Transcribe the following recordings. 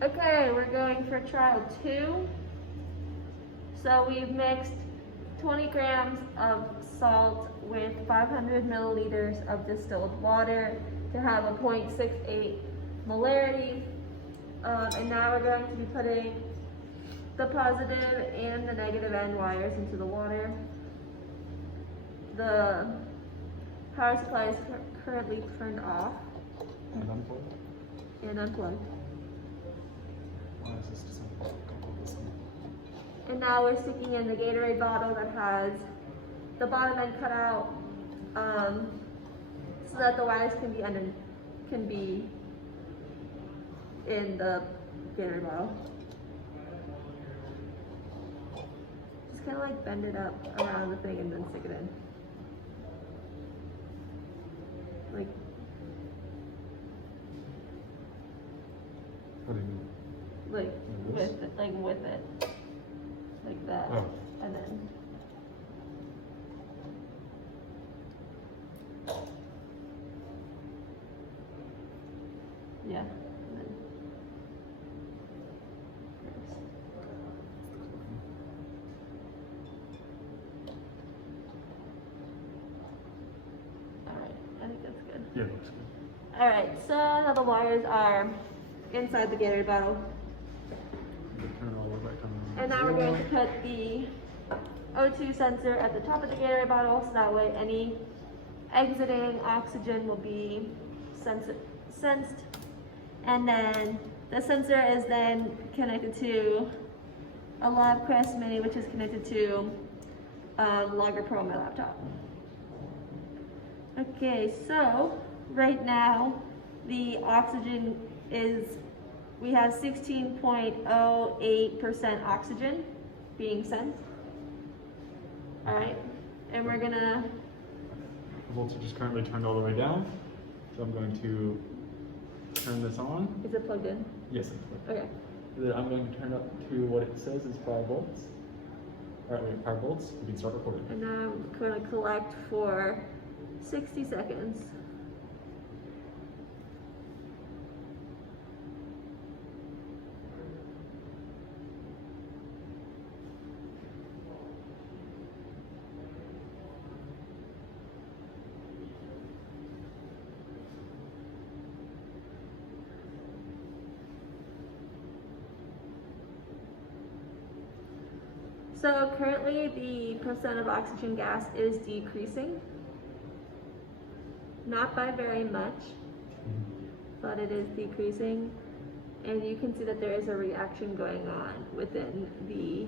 Okay, we're going for trial 2. So we've mixed 20 grams of salt with 500 milliliters of distilled water to have a 0.68 molarity. And now we're going to be putting the positive and the negative end wires into the water. The power supply is currently turned off And unplugged. and unplugged. Why is this disabled? And now we're sticking in the Gatorade bottle that has the bottom end cut out, so that the wires can be in the Gatorade bottle. Just kind of like bend it up around the thing and then stick it in. Like, What do you mean? like this? with it, like that, Oh. and then. Yeah. And then all right, I think that's good. Yeah, it looks good. All right, so now the wires are inside the Gatorade bottle, Turn it all the way back on. and now we're going to put the O2 sensor at the top of the Gatorade bottle, so that way any exiting oxygen will be sensed. And then the sensor is then connected to a LabQuest Mini, which is connected to Logger Pro on my laptop. Okay, so right now the oxygen is, we have 16.08% oxygen being sent. All right, and we're gonna. The voltage is currently turned all the way down, so I'm going to turn this on. Is it plugged in? Yes, it's plugged. Okay. Then I'm going to turn up to what it says is 5 volts. All right, wait, 5 volts. We can start recording. And now I'm going to collect for 60 seconds. So currently the percent of oxygen gas is decreasing. Not by very much, but it is decreasing. And you can see that there is a reaction going on within the...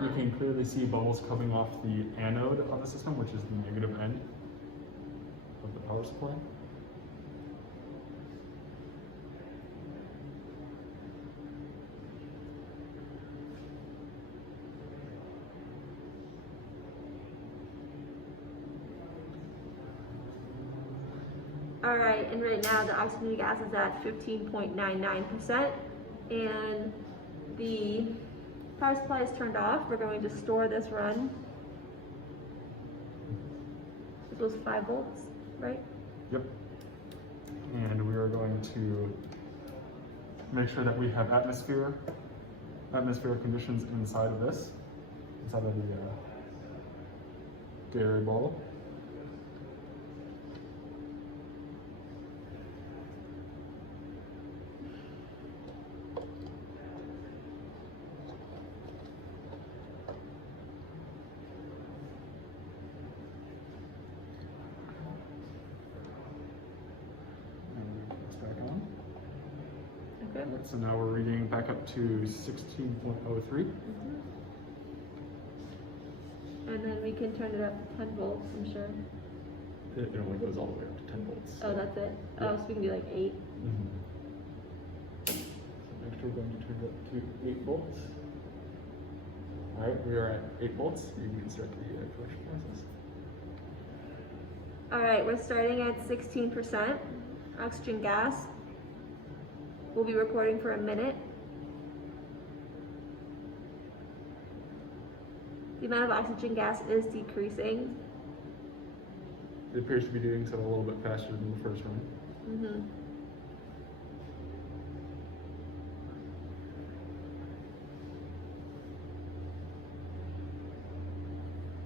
You can clearly see bubbles coming off the anode of the system, which is the negative end of the power supply. All right, and right now the oxygen gas is at 15.99%, and the power supply is turned off. We're going to store this run. This was 5 volts, right? Yep. And we are going to make sure that we have atmospheric conditions inside of this, inside of the Gatorade bottle. Okay. So now we're reading back up to 16.03. And then we can turn it up to 10 volts, I'm sure. It only goes all the way up to 10 volts. Oh, that's it? Yeah. Oh, so we can do like 8. So next we're going to turn it up to 8 volts. All right, we are at 8 volts. You can start the collection process. All right, we're starting at 16% oxygen gas. We'll be recording for a minute. The amount of oxygen gas is decreasing. It appears to be doing so a little bit faster than the first one.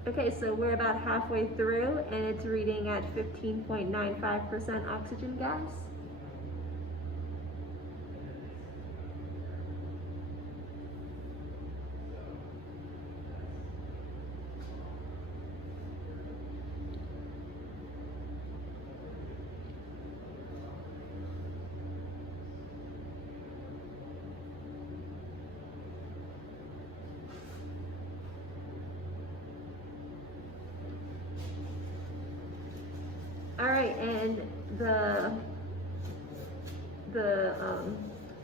Okay, so we're about halfway through and it's reading at 15.95% oxygen gas. All right, and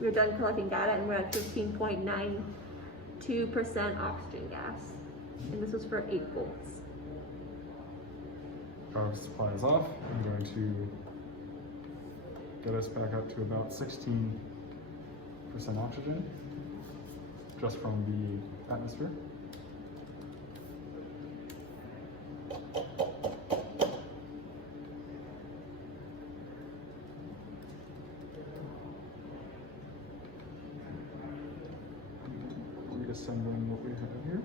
we're done collecting data, and we're at 15.92% oxygen gas, and this was for 8 volts. Power supply is off. I'm going to get us back up to about 16% oxygen, just from the atmosphere. Reassembling what we have here.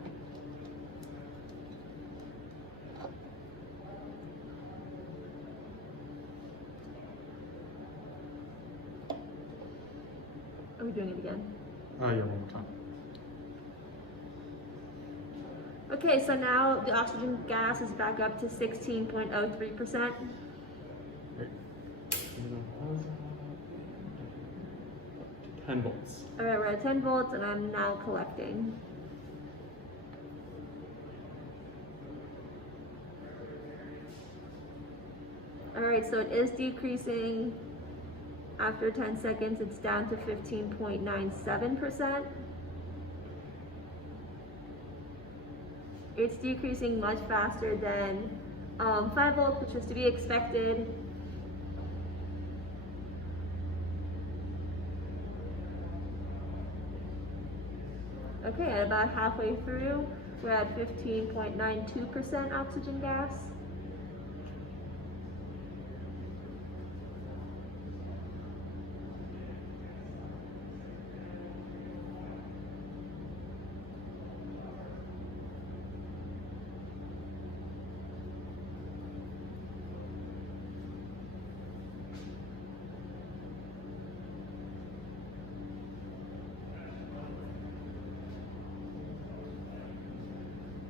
Are we doing it again? Yeah, one more time. Okay, so now the oxygen gas is back up to 16.03%. Great. 10 volts. All right, we're at 10 volts, and I'm now collecting. All right, so it is decreasing. After 10 seconds, it's down to 15.97%. It's decreasing much faster than 5 volts, which is to be expected. Okay, at about halfway through, we're at 15.92% oxygen gas.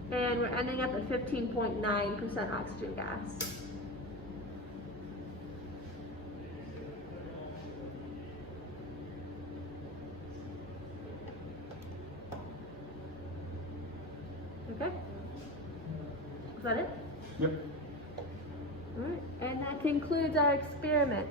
And we're ending up at 15.9% oxygen gas. Okay? Is that it? Yep. All right, and that concludes our experiment.